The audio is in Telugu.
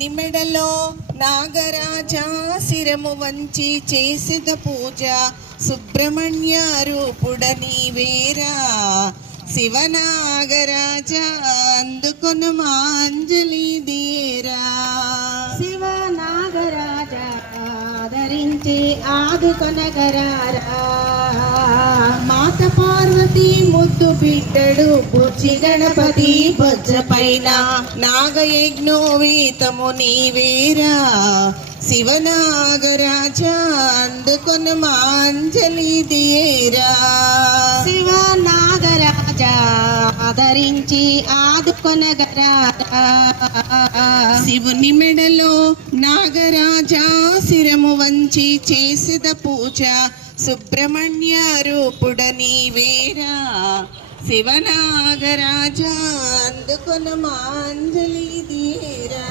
శివుని మెడలో నాగరాజా శిరము వంచి చేసిద పూజ సుబ్రహ్మణ్య రూపుడ నీవేరా శివనాగరాజా అందుకొన మాంజలి దేరా శివనాగరాజా ఆదరించి ఆదుకొనగరారా మాత పార్వతి ముద్దు బిడ్డడు బుజ్జి గణపతి బొజ్జ పైన నాగయజ్ఞోవీతము నీవేరా శివనాగరాజా అందుకొన మాంజలి దేరా శివనాగరాజా ఆదరించి ఆదుకొనగరారా శివుని మెడలో నాగరాజా శిరము వంచి చేసిద పూజ సుబ్రహ్మణ్య రూపుడ నీవేరా శివనాగరాజా అందుకొన మాంజలి దేరా